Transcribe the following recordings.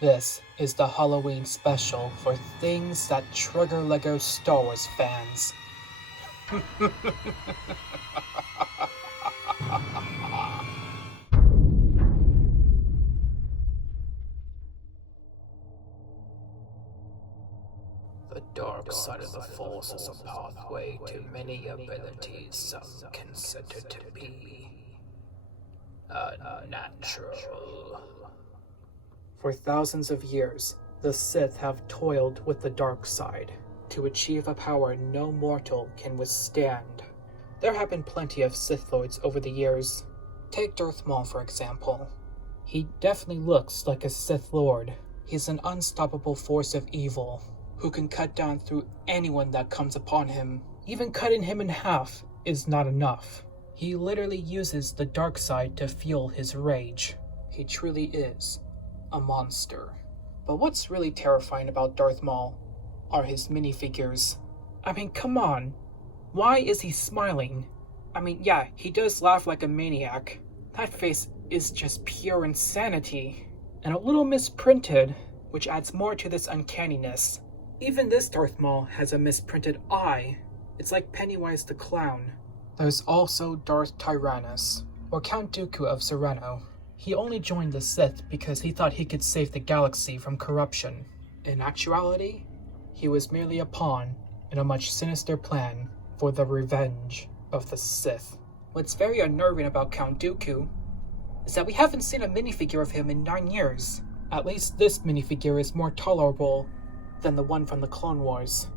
This is the Halloween special for things that trigger LEGO Star Wars fans. The dark side of the Force is a pathway to many abilities some consider to be unnatural. For thousands of years, the Sith have toiled with the dark side to achieve a power no mortal can withstand. There have been plenty of Sith Lords over the years. Take Darth Maul, for example. He definitely looks like a Sith Lord. He's an unstoppable force of evil, who can cut down through anyone that comes upon him. Even cutting him in half is not enough. He literally uses the dark side to fuel his rage. He truly is a monster. But what's really terrifying about Darth Maul are his minifigures. I mean, come on. Why is he smiling? I mean, yeah, he does laugh like a maniac. That face is just pure insanity. And a little misprinted, which adds more to this uncanniness. Even this Darth Maul has a misprinted eye. It's like Pennywise the Clown. There's also Darth Tyrannus, or Count Dooku of Sereno. He only joined the Sith because he thought he could save the galaxy from corruption. In actuality, he was merely a pawn in a much sinister plan for the revenge of the Sith. What's very unnerving about Count Dooku is that we haven't seen a minifigure of him in 9 years. At least this minifigure is more tolerable than the one from the Clone Wars.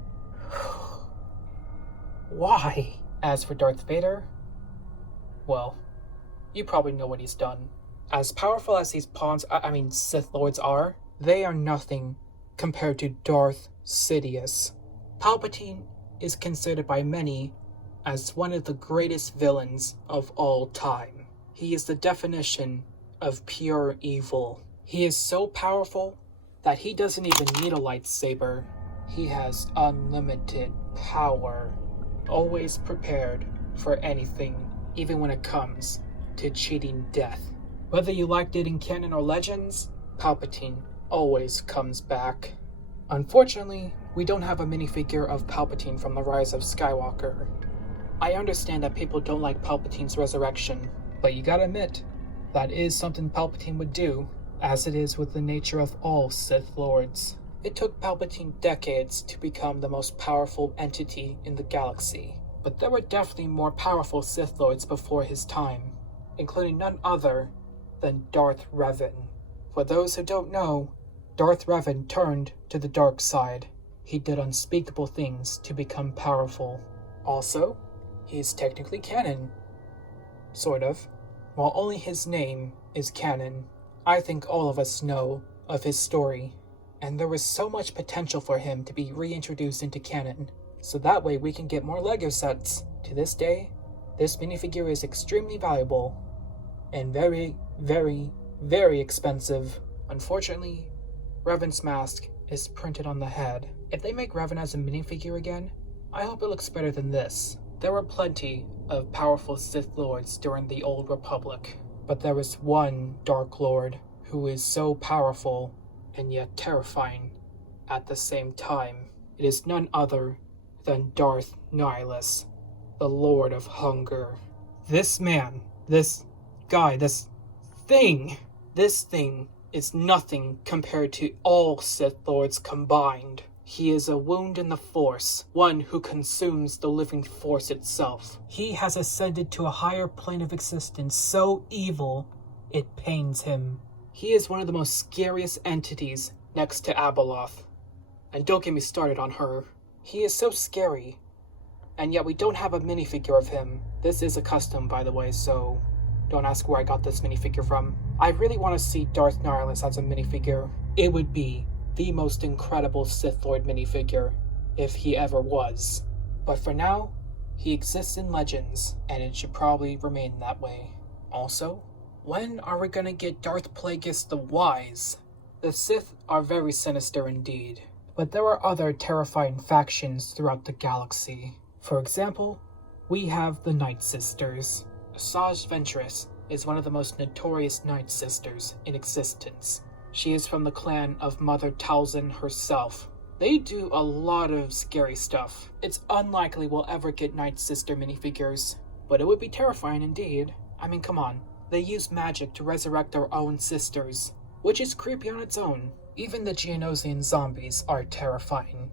Why? As for Darth Vader, well, you probably know what he's done. As powerful as these Sith Lords are, they are nothing compared to Darth Sidious. Palpatine is considered by many as one of the greatest villains of all time. He is the definition of pure evil. He is so powerful that he doesn't even need a lightsaber. He has unlimited power, always prepared for anything, even when it comes to cheating death. Whether you liked it in canon or legends, Palpatine always comes back. Unfortunately, we don't have a minifigure of Palpatine from The Rise of Skywalker. I understand that people don't like Palpatine's resurrection, but you gotta admit, that is something Palpatine would do, as it is with the nature of all Sith Lords. It took Palpatine decades to become the most powerful entity in the galaxy, but there were definitely more powerful Sith Lords before his time, including none other than Darth Revan. For those who don't know, Darth Revan turned to the dark side. He did unspeakable things to become powerful. Also, he is technically canon. Sort of. While only his name is canon, I think all of us know of his story, and there was so much potential for him to be reintroduced into canon, so that way we can get more LEGO sets. To this day, this minifigure is extremely valuable, and very, very, very expensive. Unfortunately, Revan's mask is printed on the head. If they make Revan as a minifigure again, I hope it looks better than this. There were plenty of powerful Sith Lords during the Old Republic, but there was one Dark Lord who is so powerful and yet terrifying at the same time. It is none other than Darth Nihilus, the Lord of Hunger. This man, this guy, this thing is nothing compared to all Sith Lords combined. He is a wound in the Force, one who consumes the living Force itself. He has ascended to a higher plane of existence so evil, it pains him. He is one of the most scariest entities next to Abeloth. And don't get me started on her. He is so scary, and yet we don't have a minifigure of him. This is a custom, by the way, so don't ask where I got this minifigure from. I really want to see Darth Nihilus as a minifigure. It would be the most incredible Sith Lord minifigure, if he ever was. But for now, he exists in Legends, and it should probably remain that way. Also, when are we gonna get Darth Plagueis the Wise? The Sith are very sinister indeed, but there are other terrifying factions throughout the galaxy. For example, we have the Night Sisters. Saj Ventress is one of the most notorious Night Sisters in existence. She is from the clan of Mother Talzin herself. They do a lot of scary stuff. It's unlikely we'll ever get Night Sister minifigures, but it would be terrifying indeed. I mean, come on. They use magic to resurrect their own sisters, which is creepy on its own. Even the Geonosian zombies are terrifying.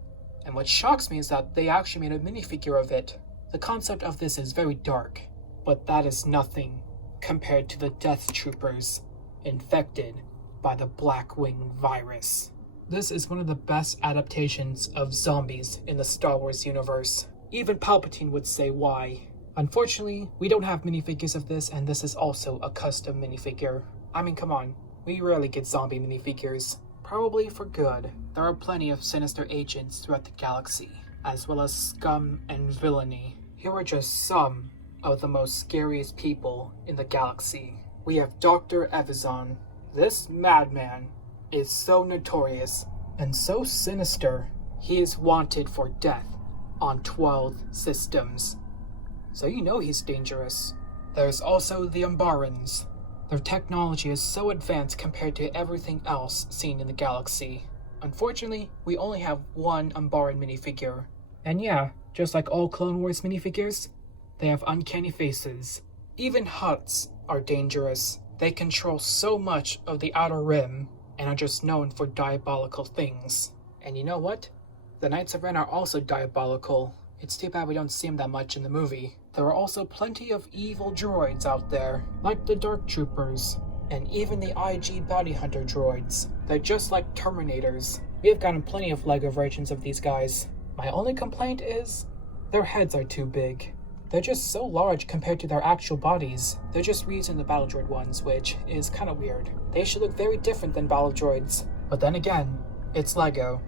And what shocks me is that they actually made a minifigure of it. The concept of this is very dark, but that is nothing compared to the Death Troopers infected by the Blackwing virus. This is one of the best adaptations of zombies in the Star Wars universe. Even Palpatine would say why. Unfortunately, we don't have minifigures of this, and this is also a custom minifigure. I mean, come on, we rarely get zombie minifigures. Probably for good. There are plenty of sinister agents throughout the galaxy, as well as scum and villainy. Here are just some of the most scariest people in the galaxy. We have Dr. Evazan. This madman is so notorious and so sinister. He is wanted for death on 12 systems. So you know he's dangerous. There's also the Umbarans. Their technology is so advanced compared to everything else seen in the galaxy. Unfortunately, we only have one Umbaran minifigure. And yeah, just like all Clone Wars minifigures, they have uncanny faces. Even Hutts are dangerous. They control so much of the Outer Rim and are just known for diabolical things. And you know what? The Knights of Ren are also diabolical. It's too bad we don't see them that much in the movie. There are also plenty of evil droids out there, like the Dark Troopers, and even the IG Bounty Hunter droids. They're just like Terminators. We have gotten plenty of LEGO versions of these guys. My only complaint is, their heads are too big. They're just so large compared to their actual bodies. They're just reusing the Battle Droid ones, which is kind of weird. They should look very different than Battle Droids. But then again, it's LEGO,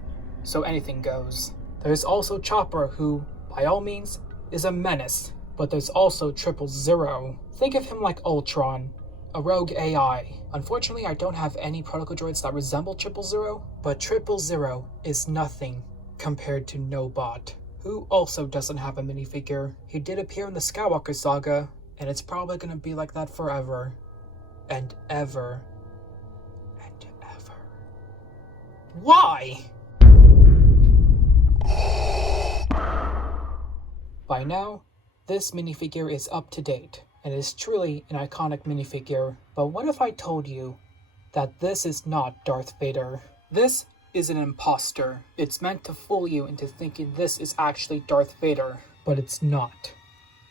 so anything goes. There's also Chopper, who, by all means, is a menace. But there's also 000. Think of him like Ultron, a rogue AI. Unfortunately, I don't have any protocol droids that resemble 000, but 000 is nothing compared to Nobot, who also doesn't have a minifigure. He did appear in the Skywalker saga, and it's probably gonna be like that forever. And ever. And ever. Why? By now, this minifigure is up to date, and is truly an iconic minifigure. But what if I told you that this is not Darth Vader? This is an imposter. It's meant to fool you into thinking this is actually Darth Vader, but it's not.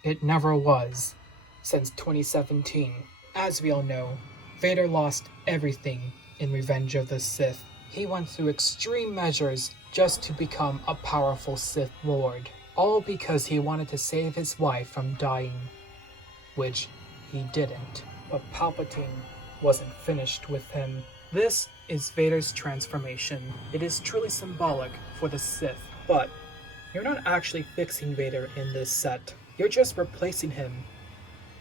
It never was, since 2017. As we all know, Vader lost everything in Revenge of the Sith. He went through extreme measures just to become a powerful Sith Lord. All because he wanted to save his wife from dying, which he didn't. But Palpatine wasn't finished with him. This is Vader's transformation. It is truly symbolic for the Sith, but you're not actually fixing Vader in this set. You're just replacing him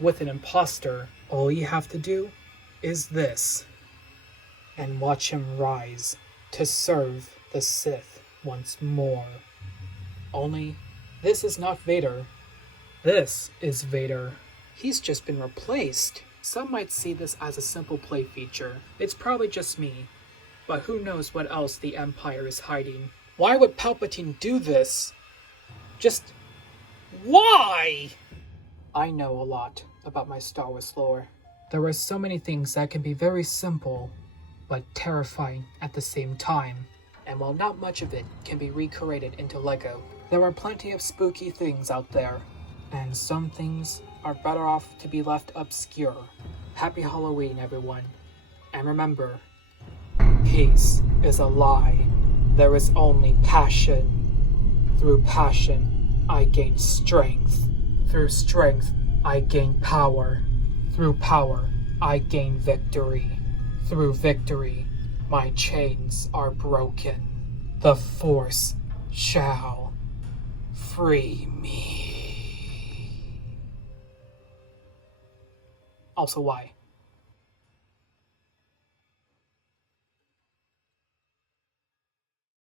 with an imposter. All you have to do is this, and watch him rise to serve the Sith once more. Only this is not Vader. This is Vader. He's just been replaced. Some might see this as a simple play feature. It's probably just me, but who knows what else the Empire is hiding. Why would Palpatine do this? Just why? I know a lot about my Star Wars lore. There are so many things that can be very simple, but terrifying at the same time. And while not much of it can be recreated into LEGO, there are plenty of spooky things out there, and some things are better off to be left obscure. Happy Halloween, everyone. And remember, peace is a lie. There is only passion. Through passion, I gain strength. Through strength, I gain power. Through power, I gain victory. Through victory, my chains are broken. The Force shall free me. Also, why?